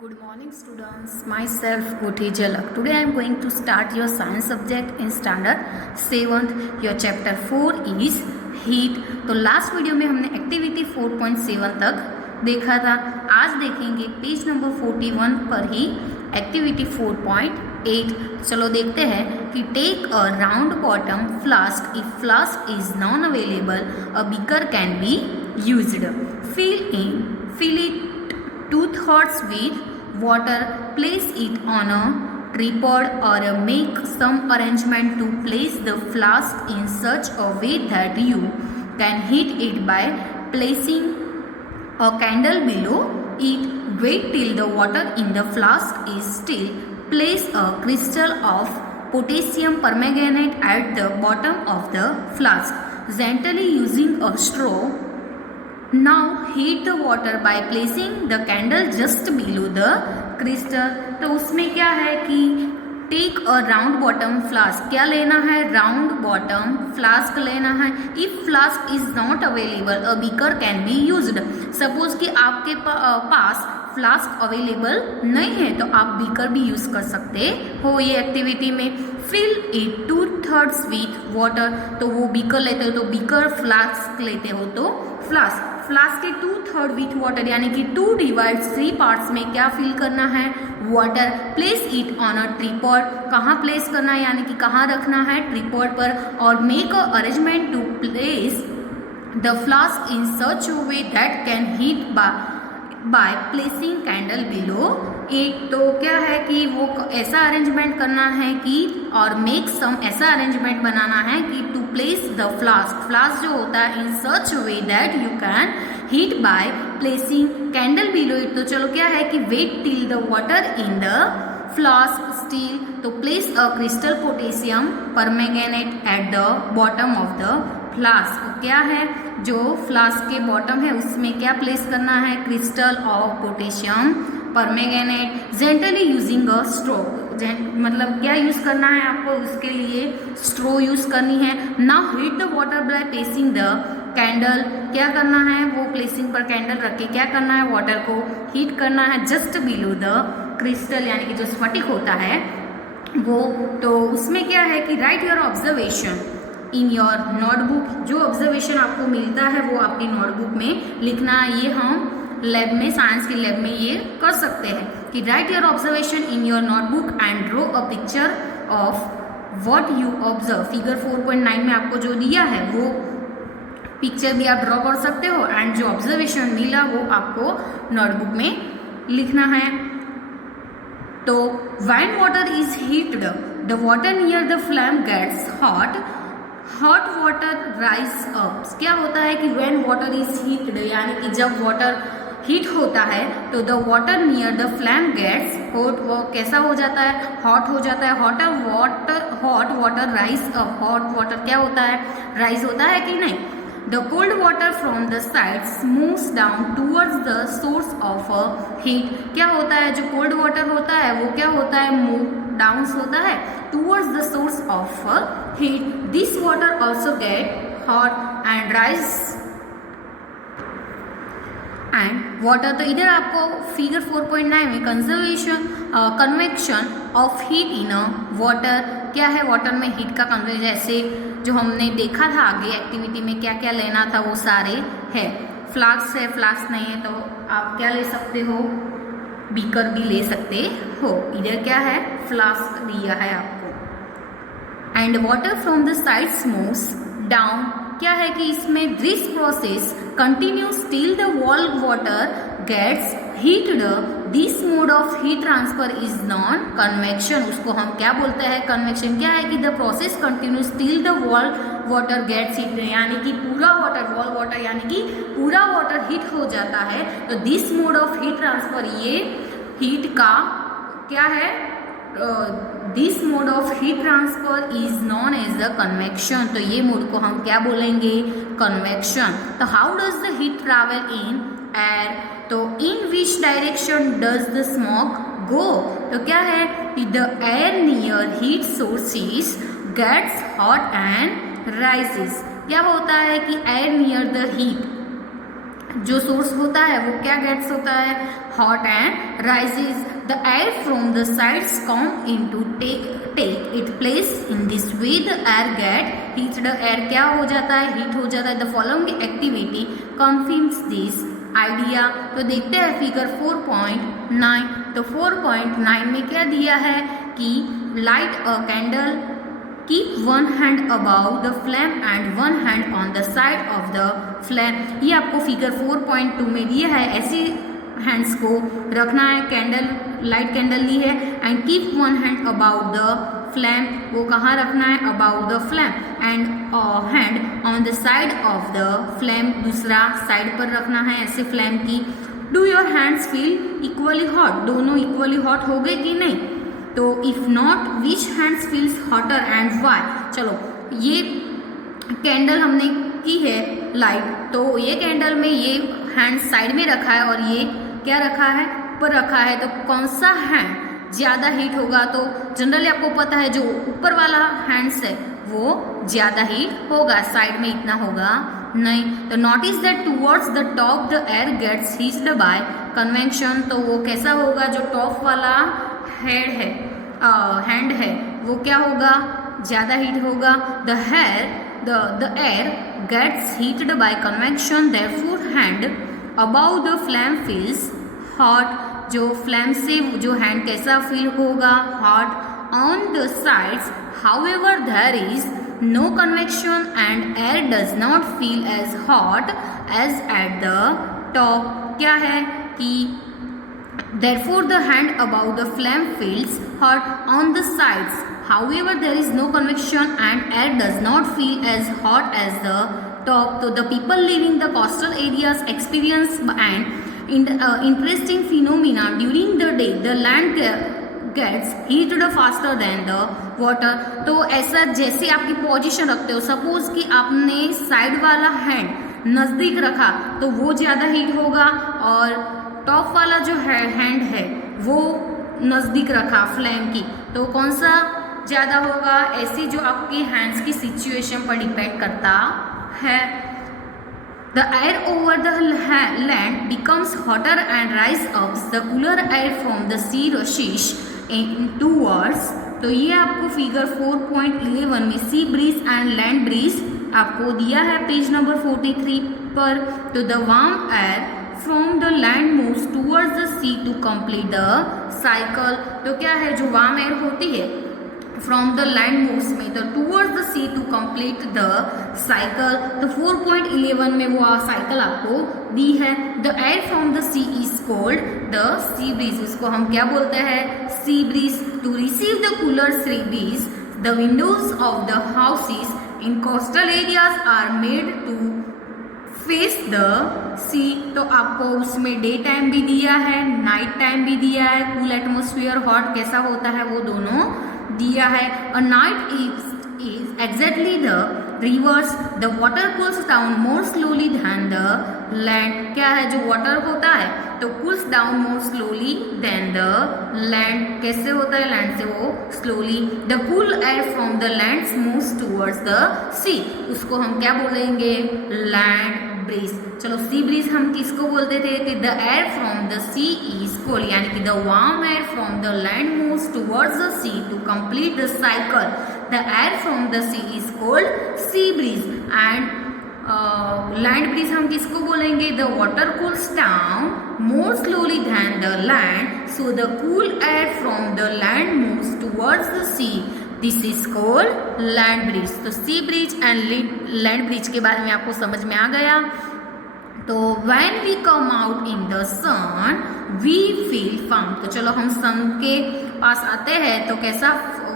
Good morning students, myself Uthi Jalak. Today I am going to start your science subject in standard 7th. Your chapter 4 is heat. तो last video में हमने activity 4.7 तक देखा था. आज देखेंगे page number 41 पर ही एक्टिविटी 4.8. चलो देखते हैं कि take a round bottom flask. If flask is non available a beaker can be used. fill it 2/3 with water. Place it on a tripod or make some arrangement to place the flask in such a way that you can heat it by placing a candle below it. Wait till the water in the flask is still. Place a crystal of potassium permanganate at the bottom of the flask, gently using a straw. Now heat the water by placing the candle just below the crystal. तो उसमें क्या है कि take a round bottom flask. क्या लेना है? Round bottom flask लेना है. If flask is not available a beaker can be used. Suppose कि आपके पास फ्लास्क अवेलेबल नहीं है तो आप बीकर भी यूज कर सकते हो ये एक्टिविटी में. Fill it 2/3 with water. तो वो बीकर लेते हो तो बीकर, फ्लास्क लेते हो तो फ्लास्क. फ्लास्क के 2/3 विथ वाटर यानी कि 2/3 पार्ट्स में क्या फिल करना है? Water. Place it on a tripod. कहाँ प्लेस करना है यानी कि कहाँ रखना है? ट्रीपॉड पर. और make a arrangement to place the flask in such a way that can heat by placing candle below it. तो क्या है कि वो ऐसा अरेंजमेंट करना है कि और मेक सम ऐसा अरेंजमेंट बनाना है कि to place the flask. Flask जो होता है in such way that you can heat by placing candle below it. तो चलो क्या है कि wait till the water in the flask still. तो place a crystal potassium permanganate at the bottom of the flask. क्या है जो flask के बॉटम है उसमें क्या प्लेस करना है? Crystal of potassium permanganate. Gently using a straw. मतलब क्या यूज करना है आपको? उसके लिए स्ट्रो यूज करनी है. Now heat the water by placing the candle. क्या करना है? वो प्लेसिंग पर कैंडल रख के क्या करना है? वाटर को हीट करना है जस्ट बिलो द क्रिस्टल यानी कि जो स्फटिक होता है वो. तो उसमें क्या है कि right your observation in your notebook. जो ऑब्जर्वेशन आपको मिलता है वो आपकी नोटबुक में लिखना है. ये हम लैब में, साइंस की लैब में ये कर सकते हैं कि right your observation in your notebook and draw a picture of what you observe. Figure 4.9 में आपको जो दिया है वो पिक्चर भी आप ड्रॉ कर सकते हो एंड जो ऑब्जर्वेशन मिला वो आपको नोटबुक में लिखना है. तो when water is heated the water near the flame gets hot. Hot water rise up. क्या होता है कि व्हेन वाटर इज हीटेड यानी कि जब वाटर हीट होता है तो the water near the flame gets hot. वो कैसा हो जाता है? हॉट हो जाता है. Hot water rise up. Hot water क्या होता है? राइज होता है कि नहीं? The cold water from the sides moves down towards the source of a heat. क्या होता है? जो कोल्ड वाटर होता है वो क्या होता है? मूव डाउन होता है towards the source of a heat. This water also get hot and rise and water. तो इधर आपको फिगर 4.9 में convection of heat in a water. क्या है? वाटर में हीट का कन्वेक्शन. जैसे जो हमने देखा था आगे एक्टिविटी में क्या क्या लेना था वो सारे है. फ्लास्क है, फ्लास्क नहीं है तो आप क्या ले सकते हो? बीकर भी ले सकते हो. इधर क्या है? फ्लास्क दिया है आपको. And water from the sides moves down. क्या है कि इसमें this process continues till the whole water gets heated. This mode of heat transfer is known convection. उसको हम क्या बोलते हैं? कन्वेक्शन. क्या है कि the process continues till the whole water gets heat यानी कि पूरा वाटर, वॉल वाटर यानी कि पूरा वाटर हीट हो जाता है. तो this mode of heat transfer, ये हीट का क्या है? This mode of heat transfer is known as the convection. तो ये मोड को हम क्या बोलेंगे? कन्वेक्शन. तो how does the heat travel in air. तो in which direction does the smoke go. तो क्या है कि the air near heat sources gets hot and rises. क्या होता है कि एयर नियर द हीट जो सोर्स होता है वो क्या गैस होता है, hot and rises the air from the sides come in to take it place in this way the air get heat, the air क्या हो जाता है, हीट हो जाता है। The following activity confirms this idea. तो देखते हैं फिगर 4.9। तो 4.9 में क्या दिया है कि light a candle, keep one hand about the flame and one hand on the side of the flame. ये आपको फिगर 4.2 में दिया है, ऐसी हैंड्स को रखना है, कैंडल लाइट कैंडल ली है and keep one hand about the flame, वो कहाँ रखना है, about the flame, and hand on the side of the flame, दूसरा साइड पर रखना है ऐसे फ्लेम की। Do your hands feel equally hot, दोनों इक्वली हॉट हो गए कि नहीं, तो if not which hands feels hotter and why. चलो ये कैंडल हमने की है लाइट, तो ये कैंडल में ये हैंड साइड में रखा है और ये क्या रखा है, ऊपर रखा है, तो कौन सा हैंड ज़्यादा हीट होगा। तो जनरली आपको पता है जो ऊपर वाला हैंड्स है वो ज़्यादा हीट होगा, साइड में इतना होगा नहीं। तो notice that towards the top the air gets heated by convection, तो वो कैसा होगा, जो टॉप वाला हैंड है वो क्या होगा, ज़्यादा हीट होगा। The air gets heated by convection, therefore hand about the flame feels hot, जो फ्लेम से जो हैंड कैसा फील होगा, hot. On the sides however there is no convection and air does not feel as hot as at the top, क्या है कि therefore the hand above the flame feels hot on the sides, however there is no convection and air does not feel as hot as the top. So the people living the coastal areas experience an interesting phenomena during the day. The land gets heated faster than the water. तो ऐसा जैसे आपकी position रखते हो, suppose कि आपने side वाला hand नज़दीक रखा तो वो ज़्यादा हीट होगा, और टॉप वाला जो है हैंड है वो नज़दीक रखा फ्लेम की, तो कौन सा ज़्यादा होगा। ऐसी जो आपकी हैंड्स की सिचुएशन पर डिपेंड करता है। The air over the land becomes hotter and rise up the cooler air from the sea rushes in towards. तो ये आपको फिगर 4.11 में sea breeze and land breeze आपको दिया है पेज नंबर 43 पर। तो the warm air from the land moves towards the sea to complete the cycle. तो क्या है, जो वार्म एयर होती है फ्रॉम द लैंड मूव्स में तो towards the sea to complete the cycle. तो 4.11 में वो साइकिल आपको दी है। The air from the sea is called the sea breeze, इसको हम क्या बोलते हैं, sea breeze. To receive the cooler sea breeze the windows of the houses in coastal areas are made to face the sea. तो आपको उसमें day time भी दिया है, नाइट टाइम भी दिया है, कूल एटमोसफियर हॉट कैसा होता है वो दोनों दिया है। A night is exactly the reverse, the water cools down more slowly than the land. क्या है, जो वाटर होता है तो cools down more slowly then the land. कैसे होता है, लैंड से वो slowly. The cool air from the land moves towards the sea, उसको हम क्या बोलेंगे, लैंड ब्रीज। चलो सी ब्रीज हम किसको बोलते थे कि the air from the sea is cold, यानी कि the warm air from the land moves towards the sea to complete the cycle. The air from the sea is cold sea breeze and land breeze हम किसको बोलेंगे, the water cools down more slowly than the land, so the cool air from the land moves towards the sea, this is called land breeze. तो sea bridge and land breeze के बारे में आपको समझ में आ गया। तो when we come out in the sun we feel warm. तो चलो हम सन के पास आते हैं तो कैसा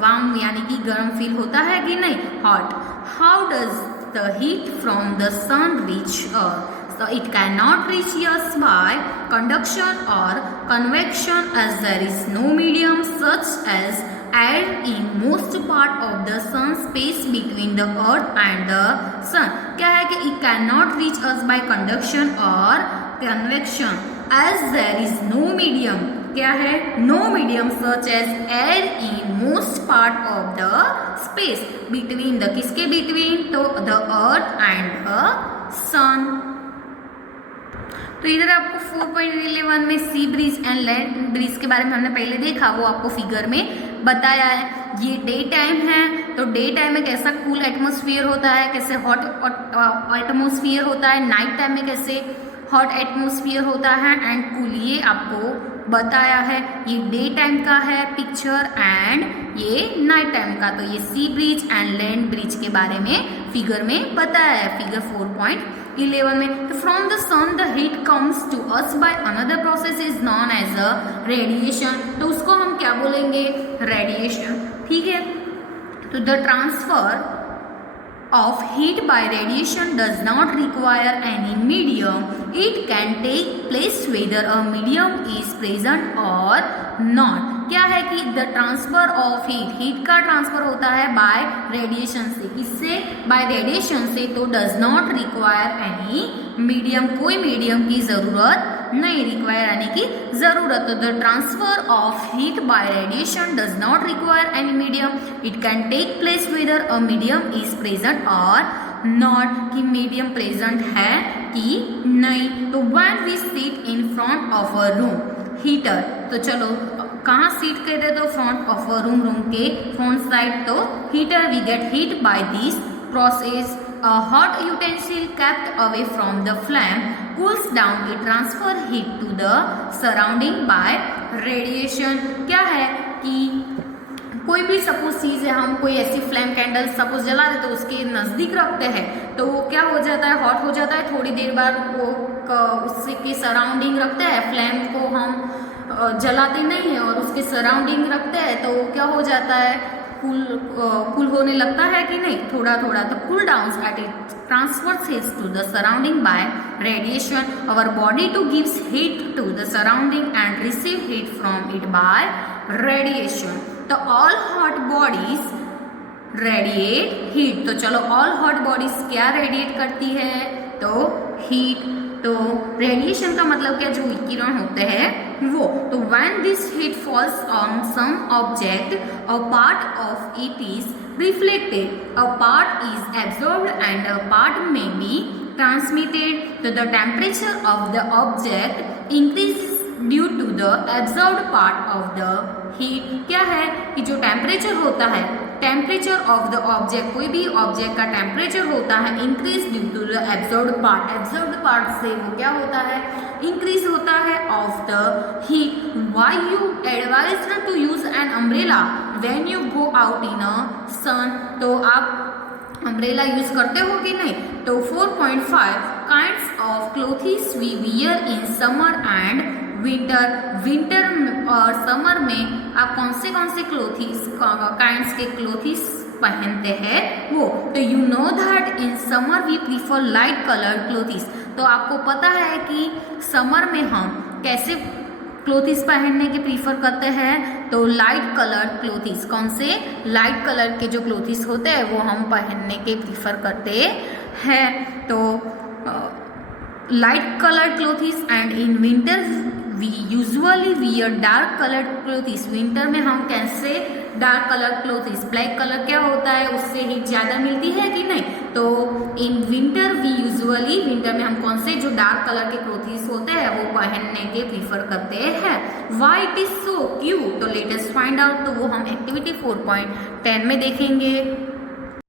वार्म यानी कि गर्म फील होता है कि नहीं, hot. How does the heat from the sun reach earth? So it cannot reach us by conduction or convection as there is no medium such as air in most part of the sun space between the earth and the sun. क्या है कि it cannot reach us by conduction or convection as there is no medium. क्या है, no medium such as air in most part of the space between the किसके between, तो the earth and the sun. तो इधर आपको 4.11 में sea breeze and land bridge के बारे में हमने पहले देखा, वो आपको फिगर में बताया है। ये डे टाइम है, तो डे टाइम में कैसा कूल एटमॉस्फेयर होता है, कैसे हॉट एटमॉस्फेयर होता है, नाइट टाइम में कैसे हॉट एटमॉस्फेयर होता है एंड कूल, ये आपको बताया है। ये डे टाइम का है पिक्चर एंड ये नाइट टाइम का। तो ये सी ब्रिज एंड लैंड ब्रिज के बारे में फिगर में बताया है, फिगर 4.11 में। तो from the sun the heat comes to us by another process is known as a radiation. तो उसको हम क्या बोलेंगे, रेडिएशन, ठीक है। तो the transfer of heat by radiation does not require any medium. It can take place whether a medium is present or not. क्या है कि the transfer of heat, heat का ट्रांसफर होता है बाय रेडिएशन से, किससे, बाय रेडिएशन से। तो does not require any medium, कोई मीडियम की जरूरत नहीं, रिक्वायर यानी कि जरूरत। तो the transfer of heat by radiation does not require any medium, it can take place whether a medium is present or not, कि मीडियम प्रेजेंट है कि नहीं। तो when we sit in front of a room heater, तो चलो कहाँ seat कहते, तो front of a room, room के फ्रंट साइड। तो heater we get heat by this process. A hot utensil kept away from the flame cools down, it transfer heat to the surrounding by radiation। क्या है कि कोई भी suppose चीज़ है, हम कोई ऐसी फ्लेम कैंडल सपोज जला देते, तो उसके नज़दीक रखते हैं, तो वो क्या हो जाता है, हॉट हो जाता है। थोड़ी देर बाद वो उससे के सराउंडिंग रखते हैं, फ्लेम को हम जलाते नहीं हैं और उसके सराउंडिंग रखते हैं, तो क्या हो जाता है, कूल होने लगता है कि नहीं, थोड़ा थोड़ा। तो cool down at it transfers heat to the surrounding by radiation. Our body too gives heat to the surrounding and receive heat from it by radiation. तो all hot bodies radiate heat. तो चलो all hot bodies क्या radiate करती है, तो heat. तो radiation का मतलब क्या, जो विकिरण होते हैं वो। तो when this heat falls on some object, a part of it is reflected, a part is absorbed and a part may be transmitted. तो the temperature of the object increase due to the absorbed part of the heat. क्या है कि जो temperature होता है, temperature of the object, कोई भी object का टेम्परेचर होता है increase due to the absorbed part, absorbed part से वो क्या होता है, इंक्रीज होता है of the heat. Why you advised to use an umbrella when you go out in a sun. तो आप अम्ब्रेला यूज करते हो कि नहीं। तो 4.5 kinds of clothes we wear in summer and winter. Winter और समर में आप कौन से क्लोथीस, काइंड्स के क्लोथीस पहनते हैं वो। तो you know that in summer we prefer light coloured clothes. तो आपको पता है कि समर में हम कैसे क्लोथीस पहनने के प्रीफर करते हैं, तो लाइट कलर्ड क्लोथीस। कौन से, लाइट कलर के जो क्लोथीस होते हैं वो हम पहनने के प्रीफर करते हैं। तो light coloured clothes and in winter we usually wear dark coloured clothes. Winter में हम कैसे dark colour clothes, black colour क्या होता है, उससे हीट ज़्यादा मिलती है कि नहीं। तो in winter we usually, winter में हम कौन से जो डार्क कलर के क्लोथीस होते हैं वो पहनने के प्रीफर करते हैं। Why it is so cute, तो लेट अस फाइंड आउट। तो वो हम एक्टिविटी 4.10 में देखेंगे।